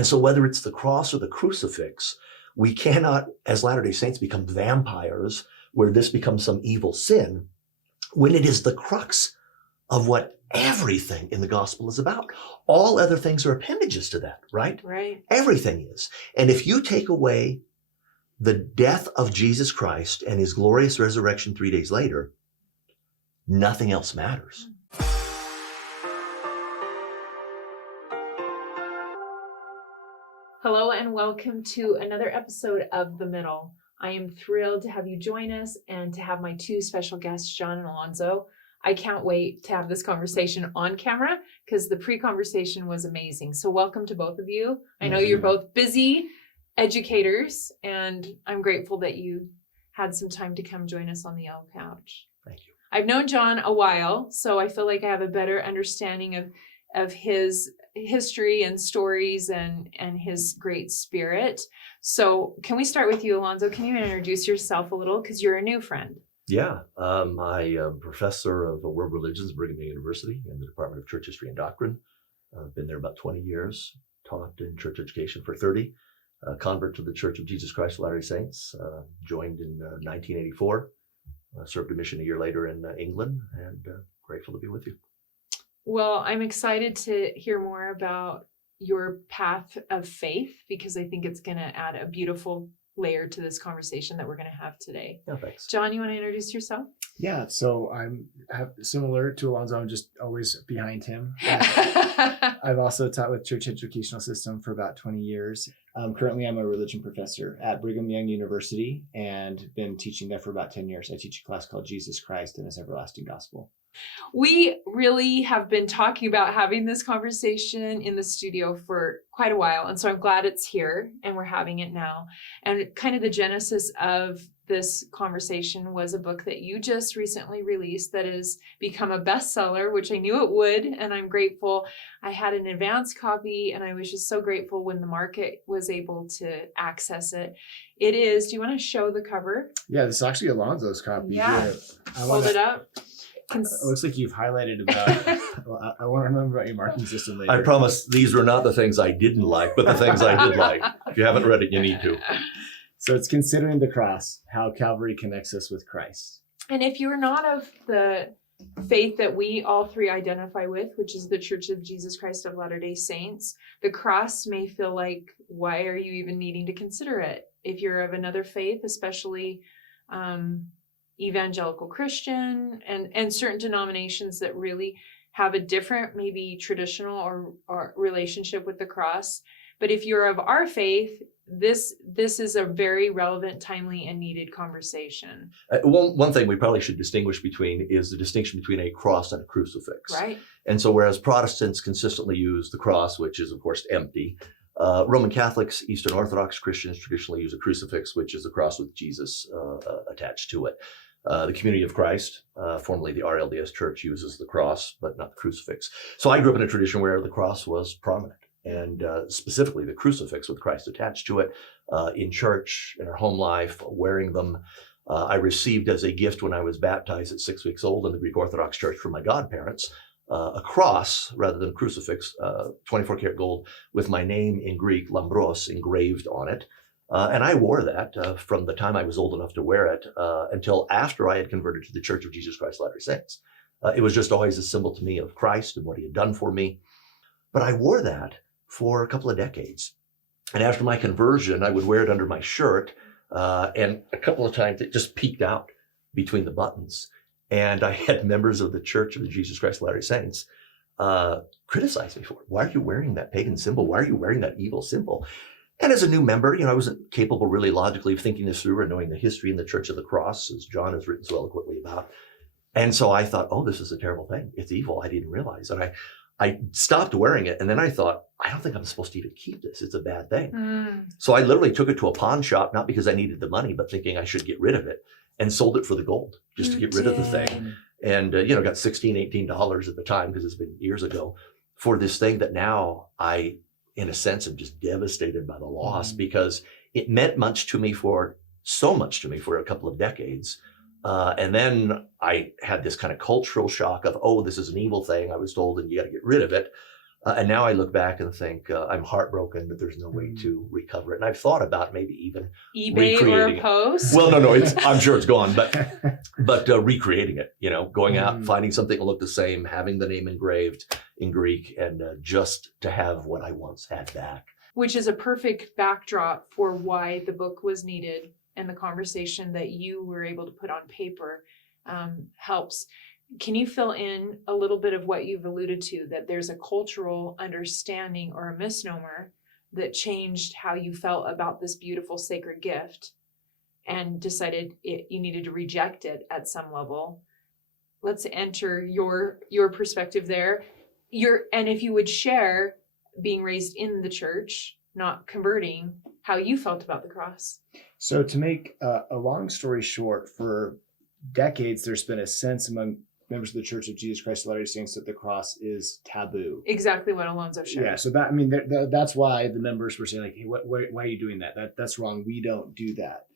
And so whether it's the cross or the crucifix, we cannot, as Latter-day Saints, become vampires where this becomes some evil sin when it is the crux of what everything in the gospel is about. All other things are appendages to that, right? Right. Everything is. And if you take away the death of Jesus Christ and his glorious resurrection 3 days later, nothing else matters. Hello and welcome to another episode of The Middle. I am thrilled to have you join us and to have my two special guests, John and Alonzo. I can't wait to have this conversation on camera because the pre-conversation was amazing. So welcome to both of you. I know you're both busy educators, and I'm grateful that you had some time to come join us on the L Couch. Thank you. I've known John a while, so I feel like I have a better understanding of his history and stories and his great spirit. So can we start with you, Alonzo? Can you introduce yourself a little? Because you're a new friend. Yeah, I'm a professor of world religions at Brigham Young University in the Department of Church History and Doctrine. I've been there about 20 years, taught in church education for 30, convert to the Church of Jesus Christ of Latter-day Saints, joined in 1984, served a mission a year later in England, and grateful to be with you. Well, I'm excited to hear more about your path of faith because I think it's going to add a beautiful layer to this conversation that we're going to have today. Yeah, thanks. John, you want to introduce yourself? Yeah, so I'm similar to Alonzo. I'm just always behind him. I've also taught with Church Educational System for about 20 years. Currently, I'm a religion professor at Brigham Young University and been teaching there for about 10 years. I teach a class called Jesus Christ and His Everlasting Gospel. We really have been talking about having this conversation in the studio for quite a while. And so I'm glad it's here and we're having it now. And kind of the genesis of this conversation was a book that you just recently released that has become a bestseller, which I knew it would. And I'm grateful. I had an advance copy and I was just so grateful when the market was able to access it. It is, do you want to show the cover? Yeah, this is actually Alonzo's copy. Yeah. Hold it up. It looks like you've highlighted about, well, I want to remember about your marking system later. I promise these were not the things I didn't like, but the things I did like. If you haven't read it, you need to. So it's Considering the Cross, How Calvary Connects Us with Christ. And if you're not of the faith that we all three identify with, which is the Church of Jesus Christ of Latter-day Saints, the cross may feel like, why are you even needing to consider it? If you're of another faith, especially evangelical Christian and certain denominations that really have a different, maybe traditional or relationship with the cross. But if you're of our faith, this is a very relevant, timely, and needed conversation. One thing we probably should distinguish between is the distinction between a cross and a crucifix. Right. And so whereas Protestants consistently use the cross, which is of course empty, Roman Catholics, Eastern Orthodox Christians traditionally use a crucifix, which is a cross with Jesus attached to it. The Community of Christ, formerly the RLDS Church, uses the cross, but not the crucifix. So I grew up in a tradition where the cross was prominent, and specifically the crucifix with Christ attached to it in church, in our home life, wearing them. I received as a gift when I was baptized at 6 weeks old in the Greek Orthodox Church from my godparents, a cross rather than a crucifix, 24-karat gold with my name in Greek, Lambros, engraved on it. And I wore that from the time I was old enough to wear it until after I had converted to the Church of Jesus Christ of Latter-day Saints. It was just always a symbol to me of Christ and what he had done for me. But I wore that for a couple of decades. And after my conversion, I would wear it under my shirt. And a couple of times it just peeked out between the buttons. And I had members of the Church of Jesus Christ of Latter-day Saints criticize me for it. Why are you wearing that pagan symbol? Why are you wearing that evil symbol? And as a new member, I wasn't capable really logically of thinking this through or knowing the history in the Church of the Cross, as John has written so eloquently about. And so I thought, oh, this is a terrible thing. It's evil. I didn't realize. And I stopped wearing it. And then I thought, I don't think I'm supposed to even keep this. It's a bad thing. So I literally took it to a pawn shop, not because I needed the money, but thinking I should get rid of it, and sold it for the gold just to get rid of the thing. And, got $16, $18 at the time, because it's been years ago, for this thing that now I, in a sense, am just devastated by the loss, because it meant so much to me for a couple of decades. And then I had this kind of cultural shock of, oh, this is an evil thing, I was told, and you got to get rid of it. And now I look back and think I'm heartbroken that there's no way to recover it. And I've thought about maybe even eBay or recreating a it. post. Well, no, I'm sure it's gone, but recreating it, going out, finding something that looked the same, having the name engraved in Greek, and just to have what I once had back. Which is a perfect backdrop for why the book was needed, and the conversation that you were able to put on paper helps. Can you fill in a little bit of what you've alluded to, that there's a cultural understanding or a misnomer that changed how you felt about this beautiful sacred gift and decided you needed to reject it at some level? Let's enter your perspective there. And if you would share being raised in the church, not converting, how you felt about the cross. So to make a long story short, for decades, there's been a sense among members of the Church of Jesus Christ of Latter-day Saints that the cross is taboo. Exactly what Alonzo shared. Yeah, so that's why the members were saying, like, hey, why are you doing that? That's wrong. We don't do that.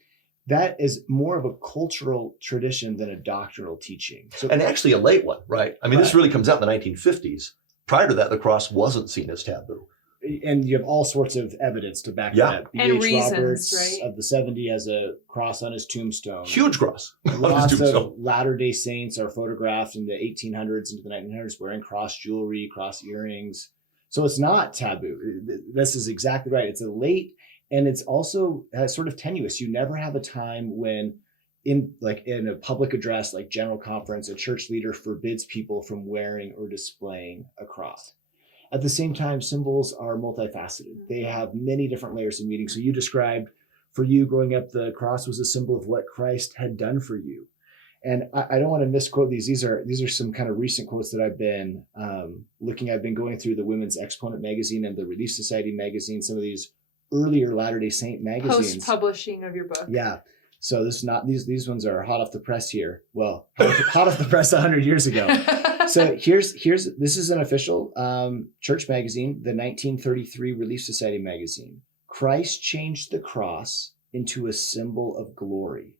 That is more of a cultural tradition than a doctrinal teaching. So, and actually a late one, right? I mean, This really comes out in the 1950s. Prior to that, the cross wasn't seen as taboo. And you have all sorts of evidence to back that up. And reasons, Roberts right? of the 70 has a cross on his tombstone. Huge cross on his Lots tombstone. of Latter-day Saints are photographed in the 1800s into the 1900s wearing cross jewelry, cross earrings. So it's not taboo. This is exactly right. It's a late, and it's also sort of tenuous. You never have a time when in a public address, like general conference, a church leader forbids people from wearing or displaying a cross. At the same time, symbols are multifaceted. They have many different layers of meaning. So you described, for you growing up, the cross was a symbol of what Christ had done for you. And I don't want to misquote these. These are some kind of recent quotes that I've been looking at. I've been going through the Women's Exponent magazine and the Relief Society magazine, some of these earlier Latter-day Saint magazines. Post-publishing of your book. Yeah. So this is not these ones are hot off the press here. Well, hot off the press 100 years ago. So this is an official church magazine, the 1933 Relief Society magazine. Christ changed the cross into a symbol of glory.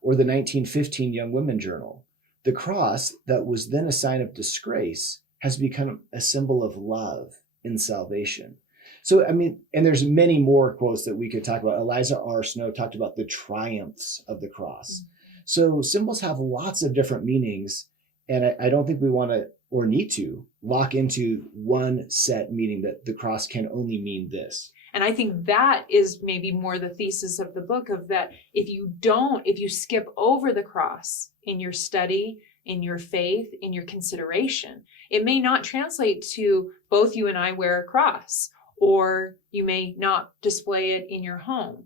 Or the 1915 Young Women Journal. The cross that was then a sign of disgrace has become a symbol of love and salvation. So, I mean, and there's many more quotes that we could talk about. Eliza R. Snow talked about the triumphs of the cross. So symbols have lots of different meanings. And I don't think we want to or need to lock into one set meaning that the cross can only mean this. And I think that is maybe more the thesis of the book, of that if you skip over the cross in your study, in your faith, in your consideration, it may not translate to both you and I wear a cross, or you may not display it in your home.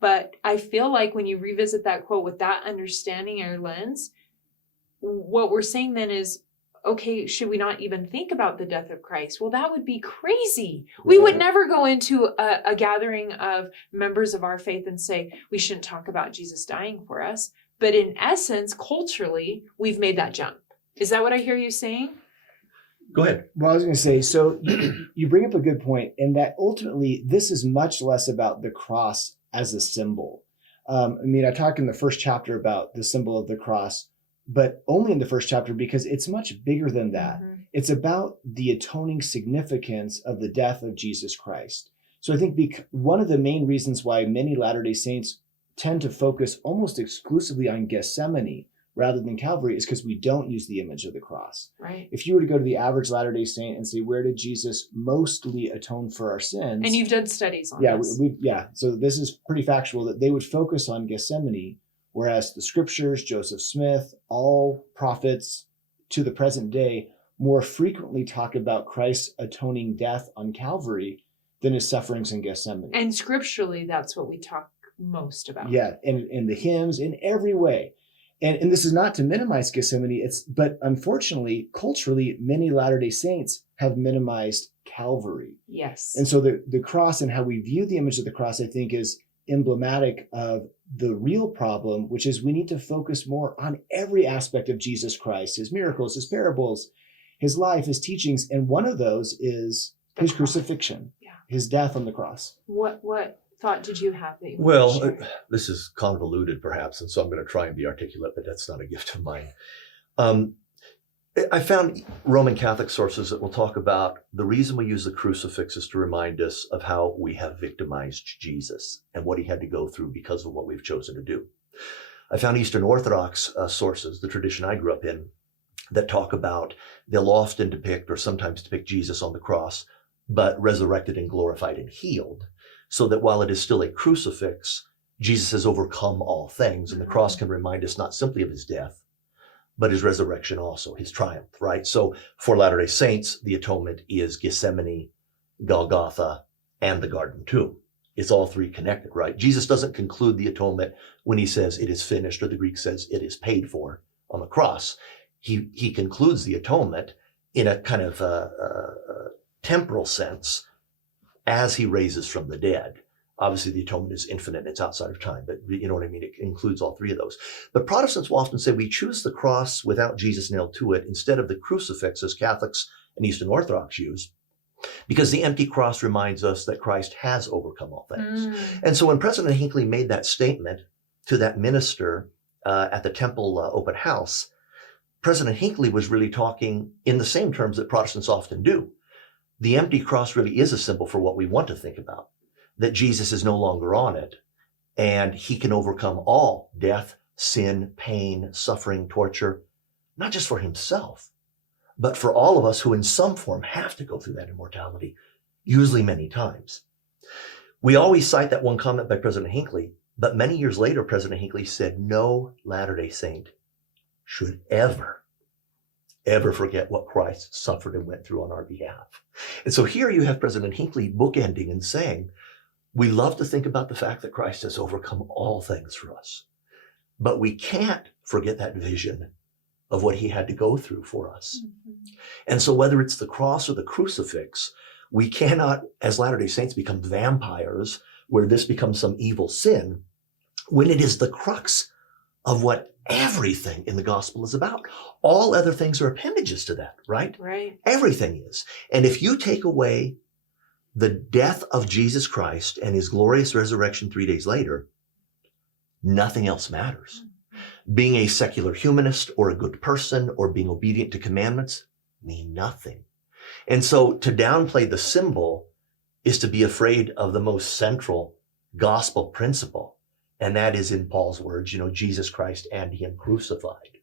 But I feel like when you revisit that quote with that understanding or lens, what we're saying then is, okay, should we not even think about the death of Christ? Well, that would be crazy. We would never go into a gathering of members of our faith and say, we shouldn't talk about Jesus dying for us. But in essence, culturally, we've made that jump. Is that what I hear you saying? Go ahead. Well, I was going to say, so you bring up a good point, and that ultimately this is much less about the cross as a symbol. I talk in the first chapter about the symbol of the cross, but only in the first chapter because it's much bigger than that. Mm-hmm. It's about the atoning significance of the death of Jesus Christ. So I think one of the main reasons why many Latter-day Saints tend to focus almost exclusively on Gethsemane rather than Calvary is because we don't use the image of the cross. Right. If you were to go to the average Latter-day Saint and say, where did Jesus mostly atone for our sins? And you've done studies on this. So this is pretty factual that they would focus on Gethsemane, whereas the scriptures, Joseph Smith, all prophets to the present day more frequently talk about Christ's atoning death on Calvary than his sufferings in Gethsemane. And scripturally, that's what we talk most about. Yeah, and in the hymns, in every way. And this is not to minimize Gethsemane, but unfortunately, culturally, many Latter-day Saints have minimized Calvary. Yes. And so the cross and how we view the image of the cross, I think, is emblematic of the real problem, which is we need to focus more on every aspect of Jesus Christ, his miracles, his parables, his life, his teachings. And one of those is his crucifixion, his death on the cross. What thought did you have that you wanted to share? This is convoluted perhaps, and so I'm going to try and be articulate, but that's not a gift of mine. I found Roman Catholic sources that will talk about the reason we use the crucifix is to remind us of how we have victimized Jesus and what he had to go through because of what we've chosen to do. I found Eastern Orthodox sources, the tradition I grew up in, that talk about they'll often depict or sometimes depict Jesus on the cross, but resurrected and glorified and healed, so that while it is still a crucifix, Jesus has overcome all things, and the cross can remind us not simply of his death, but his resurrection also, his triumph, right? So for Latter-day Saints, the atonement is Gethsemane, Golgotha, and the Garden Tomb. It's all three connected, right? Jesus doesn't conclude the atonement when he says it is finished, or the Greek says it is paid for on the cross. He concludes the atonement in a kind of temporal sense as he raises from the dead. Obviously, the atonement is infinite. It's outside of time, but you know what I mean? It includes all three of those. But Protestants will often say we choose the cross without Jesus nailed to it instead of the crucifix, as Catholics and Eastern Orthodox use, because the empty cross reminds us that Christ has overcome all things. And so when President Hinckley made that statement to that minister at the temple open house, President Hinckley was really talking in the same terms that Protestants often do. The empty cross really is a symbol for what we want to think about, that Jesus is no longer on it, and he can overcome all death, sin, pain, suffering, torture, not just for himself, but for all of us who in some form have to go through that immortality, usually many times. We always cite that one comment by President Hinckley, but many years later, President Hinckley said no Latter-day Saint should ever forget what Christ suffered and went through on our behalf. And so here you have President Hinckley bookending and saying, we love to think about the fact that Christ has overcome all things for us, but we can't forget that vision of what he had to go through for us. And so whether it's the cross or the crucifix, we cannot, as Latter-day Saints, become vampires where this becomes some evil sin, when it is the crux of what everything in the gospel is about. All other things are appendages to that, right? Right. Everything is. And if you take away the death of Jesus Christ and his glorious resurrection 3 days later, nothing else matters. Being a secular humanist or a good person or being obedient to commandments mean nothing. And so to downplay the symbol is to be afraid of the most central gospel principle. And that is, in Paul's words, Jesus Christ and him crucified.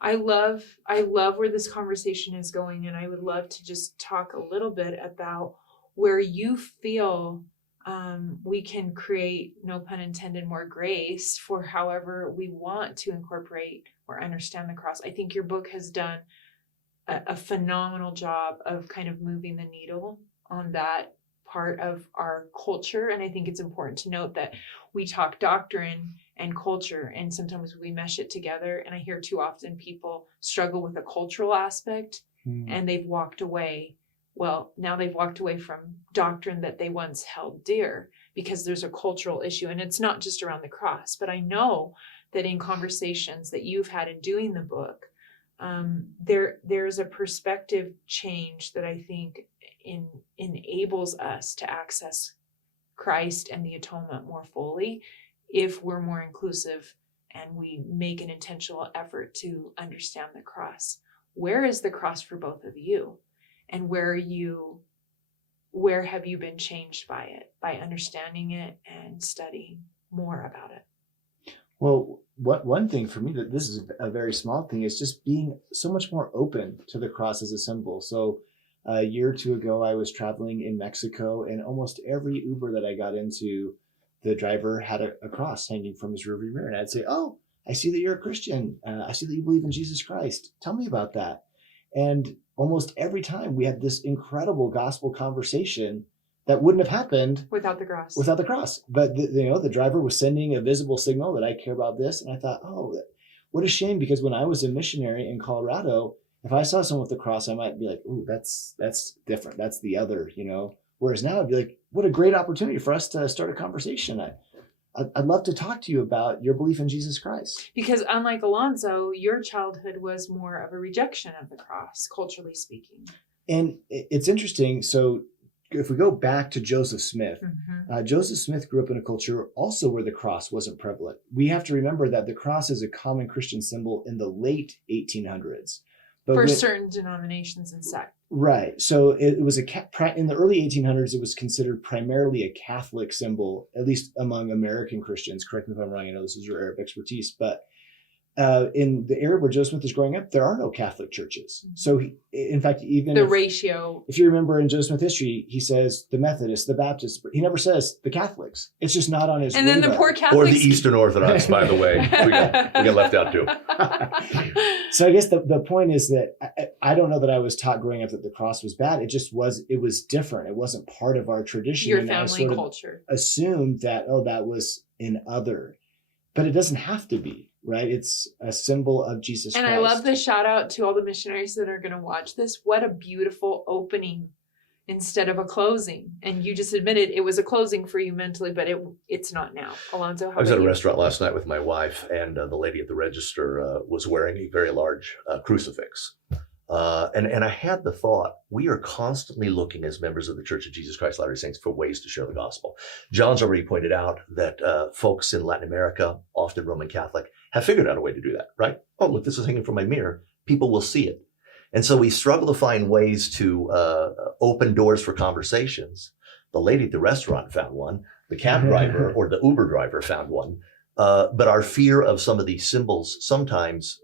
I love where this conversation is going, and I would love to just talk a little bit about where you feel we can create, no pun intended, more grace for however we want to incorporate or understand the cross. I think your book has done a phenomenal job of kind of moving the needle on that part of our culture. And I think it's important to note that we talk doctrine and culture, and sometimes we mesh it together. And I hear too often people struggle with the cultural aspect and they've walked away. Well, now they've walked away from doctrine that they once held dear because there's a cultural issue. And it's not just around the cross, but I know that in conversations that you've had in doing the book, there's a perspective change that I think enables us to access Christ and the atonement more fully if we're more inclusive and we make an intentional effort to understand the cross. Where is the cross for both of you? And where have you been changed by it, by understanding it and studying more about it? Well, one thing for me, that this is a very small thing, is just being so much more open to the cross as a symbol. So a year or two ago, I was traveling in Mexico, and almost every Uber that I got into, the driver had a cross hanging from his rearview mirror. And I'd say, "Oh, I see that you're a Christian. I see that you believe in Jesus Christ. Tell me about that." And almost every time we had this incredible gospel conversation that wouldn't have happened without the cross. But the driver was sending a visible signal that I care about this. And I thought, oh, what a shame, because when I was a missionary in Colorado, if I saw someone with the cross, I might be like, "Ooh, that's different. That's the other," Whereas now I'd be like, what a great opportunity for us to start a conversation. I'd love to talk to you about your belief in Jesus Christ. Because unlike Alonzo, your childhood was more of a rejection of the cross, culturally speaking. And it's interesting. So if we go back to Joseph Smith, Joseph Smith grew up in a culture also where the cross wasn't prevalent. We have to remember that the cross is a common Christian symbol in the late 1800s. But For with- certain denominations and sects. Right. So it was in the early 1800s, it was considered primarily a Catholic symbol, at least among American Christians. Correct me if I'm wrong. I know this is your Arab expertise, but in the area where Joe Smith is growing up, there are no Catholic churches. So in fact, even The ratio. if you remember in Joe Smith history, he says the Methodists, the Baptists, but he never says the Catholics. It's just not on his And then the radar. poor Or Catholics. the Eastern Orthodox, by the way. We got left out too. So I guess the point is that I don't know that I was taught growing up that the cross was bad. It was different. It wasn't part of our tradition. Your And I family sort of culture. assumed that, that was an other, but it doesn't have to be, right? It's a symbol of Jesus And Christ. I love the shout out to all the missionaries that are going to watch this. What a beautiful opening instead of a closing. And you just admitted it was a closing for you mentally, but it's not now. Alonzo, how I was at about a you? restaurant last night with my wife, and the lady at the register was wearing a very large crucifix. And I had the thought, we are constantly looking as members of the Church of Jesus Christ Latter-day Saints for ways to share the gospel. John's already pointed out that folks in Latin America, often Roman Catholic, have figured out a way to do that, right? Oh, look, this is hanging from my mirror. People will see it. And so we struggle to find ways to open doors for conversations. The lady at the restaurant found one. The cab driver or the Uber driver found one. But our fear of some of these symbols sometimes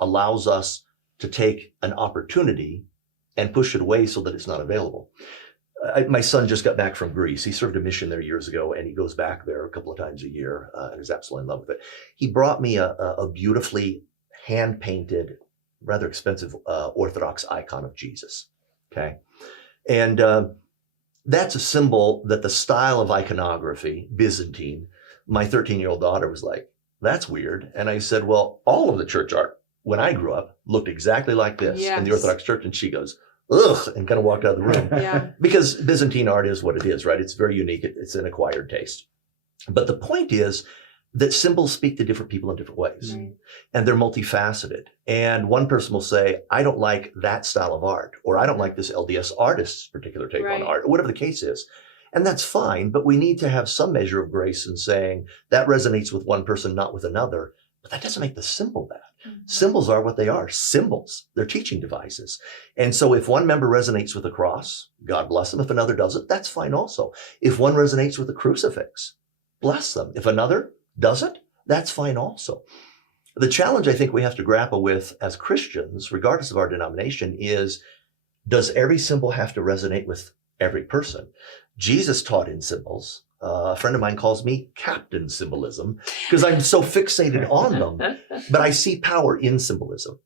allows us to take an opportunity and push it away so that it's not available. My son just got back from Greece. He served a mission there years ago, and he goes back there a couple of times a year and is absolutely in love with it. He brought me a beautifully hand-painted, rather expensive Orthodox icon of Jesus, okay? And that's a symbol that the style of iconography, Byzantine, my 13-year-old daughter was like, that's weird. And I said, well, all of the church art when I grew up looked exactly like this in the Yes. Orthodox Church. And she goes, ugh, and kind of walked out of the room. Yeah. Because Byzantine art is what it is, right? It's very unique. It's an acquired taste. But the point is that symbols speak to different people in different ways. Right. And they're multifaceted. And one person will say, I don't like that style of art, or I don't like this LDS artist's particular take Right. on art, or whatever the case is. And that's fine, but we need to have some measure of grace in saying that resonates with one person, not with another. But that doesn't make the symbol bad. Mhm. Symbols are what they are, symbols. They're teaching devices. And so if one member resonates with the cross, God bless them. If another doesn't, that's fine also. If one resonates with the crucifix, bless them. If another doesn't, that's fine also. The challenge I think we have to grapple with as Christians, regardless of our denomination, is, does every symbol have to resonate with every person? Jesus taught in symbols. A friend of mine calls me Captain Symbolism because I'm so fixated on them. But I see power in symbolism.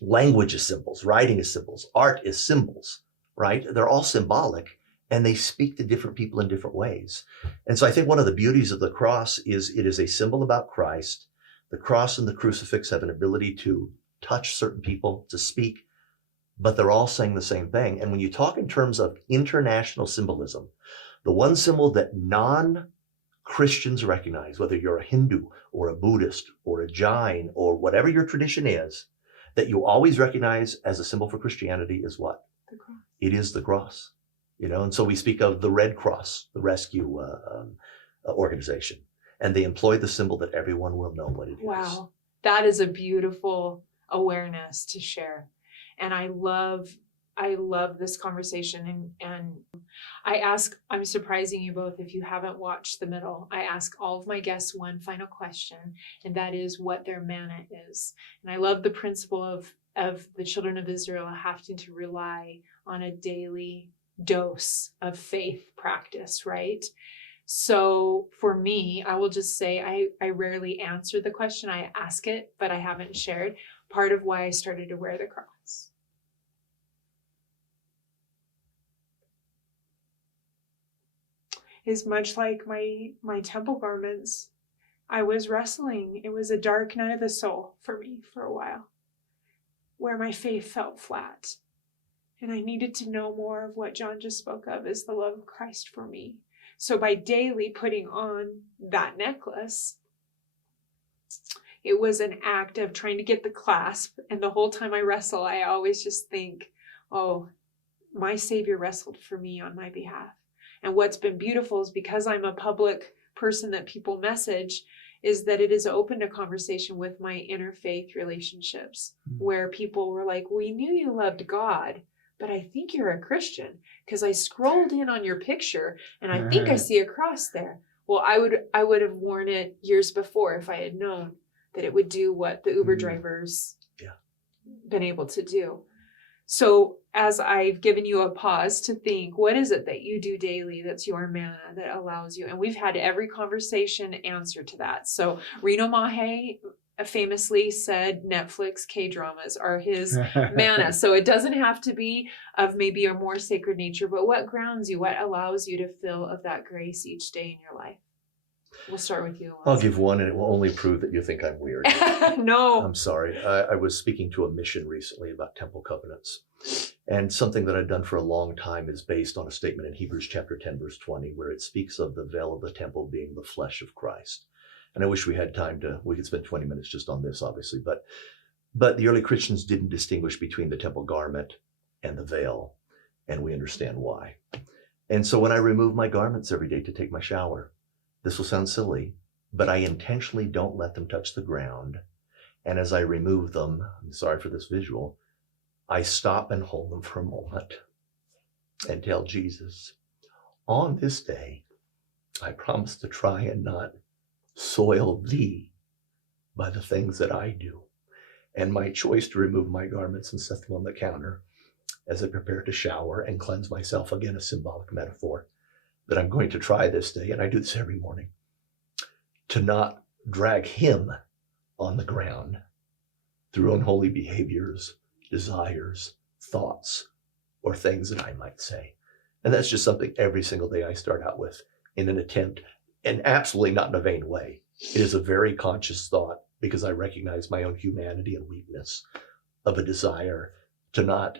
Language is symbols, writing is symbols, art is symbols, right? They're all symbolic and they speak to different people in different ways. And so I think one of the beauties of the cross is it is a symbol about Christ. The cross and the crucifix have an ability to touch certain people, to speak, but they're all saying the same thing. And when you talk in terms of international symbolism, the one symbol that non-Christians recognize, whether you're a Hindu or a Buddhist or a Jain or whatever your tradition is, that you always recognize as a symbol for Christianity is what? The cross. It is the cross. You know, and so we speak of the Red Cross, the rescue organization, and they employ the symbol that everyone will know what it is. Wow. That is a beautiful awareness to share. And I love this conversation. And I'm surprising you both if you haven't watched the middle. I ask all of my guests one final question, and that is what their manna is. And I love the principle of the children of Israel having to rely on a daily dose of faith practice, right? So for me, I will just say I rarely answer the question. I ask it, but I haven't shared part of why I started to wear the cross. Is much like my temple garments. I was wrestling. It was a dark night of the soul for me for a while, where my faith felt flat. And I needed to know more of what John just spoke of as the love of Christ for me. So by daily putting on that necklace, it was an act of trying to get the clasp. And the whole time I wrestle, I always just think, oh, my Savior wrestled for me on my behalf. And what's been beautiful is because I'm a public person that people message, is that it is opened a conversation with my interfaith relationships where people were like, we knew you loved God, but I think you're a Christian because I scrolled in on your picture and I think I see a cross there. Well, I would have worn it years before if I had known that it would do what the Uber drivers been able to do. So as I've given you a pause to think, what is it that you do daily that's your manna that allows you? And we've had every conversation answer to that. So Reno Mahe famously said Netflix K-dramas are his manna. So it doesn't have to be of maybe a more sacred nature, but what grounds you, what allows you to fill of that grace each day in your life? We'll start with you, Alonzo. I'll give one, and it will only prove that you think I'm weird. No. I'm sorry. I was speaking to a mission recently about temple covenants. And something that I've done for a long time is based on a statement in Hebrews chapter 10, verse 20, where it speaks of the veil of the temple being the flesh of Christ. And I wish we had time we could spend 20 minutes just on this, obviously. But the early Christians didn't distinguish between the temple garment and the veil. And we understand why. And so when I remove my garments every day to take my shower, this will sound silly, but I intentionally don't let them touch the ground. And as I remove them, I'm sorry for this visual, I stop and hold them for a moment and tell Jesus, on this day, I promise to try and not soil thee by the things that I do. And my choice to remove my garments and set them on the counter as I prepare to shower and cleanse myself, again, a symbolic metaphor, that I'm going to try this day, and I do this every morning, to not drag him on the ground through unholy behaviors, desires, thoughts, or things that I might say. And that's just something every single day I start out with in an attempt, and absolutely not in a vain way. It is a very conscious thought because I recognize my own humanity and weakness of a desire to not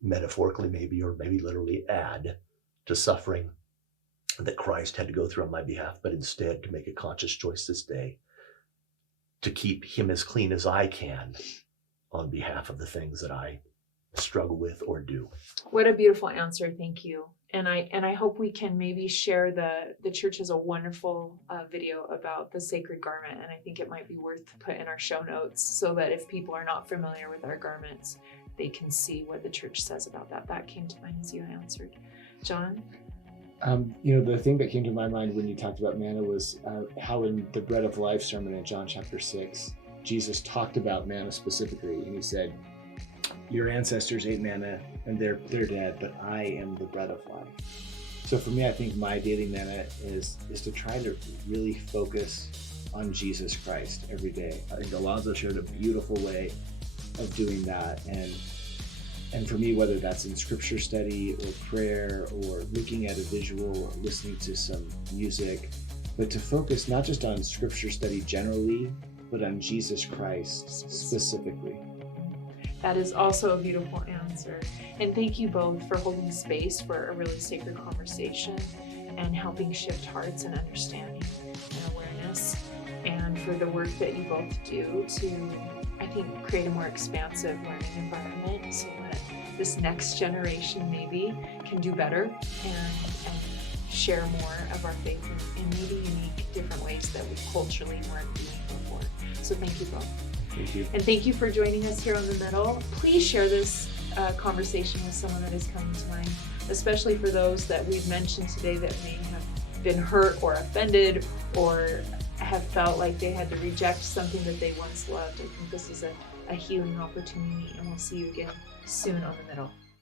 metaphorically maybe, or maybe literally add to suffering that Christ had to go through on my behalf, but instead to make a conscious choice this day to keep him as clean as I can on behalf of the things that I struggle with or do. What a beautiful answer. Thank you. And I hope we can maybe share the church has a wonderful video about the sacred garment. And I think it might be worth to put in our show notes so that if people are not familiar with our garments, they can see what the church says about that. That came to mind as you answered. John? The thing that came to my mind when you talked about manna was how in the Bread of Life sermon in John chapter 6, Jesus talked about manna specifically, and he said, your ancestors ate manna and they're dead, but I am the bread of life. So for me, I think my daily manna is to try to really focus on Jesus Christ every day. I think Alonzo showed a beautiful way of doing that, and for me, whether that's in scripture study or prayer or looking at a visual or listening to some music, but to focus not just on scripture study generally, but on Jesus Christ specifically. That is also a beautiful answer. And thank you both for holding space for a really sacred conversation and helping shift hearts and understanding and awareness, and for the work that you both do to, I think, create a more expansive learning environment so that this next generation maybe can do better and share more of our faith in maybe unique, different ways that we culturally weren't doing before. So thank you both. Thank you. And thank you for joining us here on The Middle. Please share this conversation with someone that is coming to mind, especially for those that we've mentioned today that may have been hurt or offended or have felt like they had to reject something that they once loved. I think this is a healing opportunity, and we'll see you again soon on The Middle.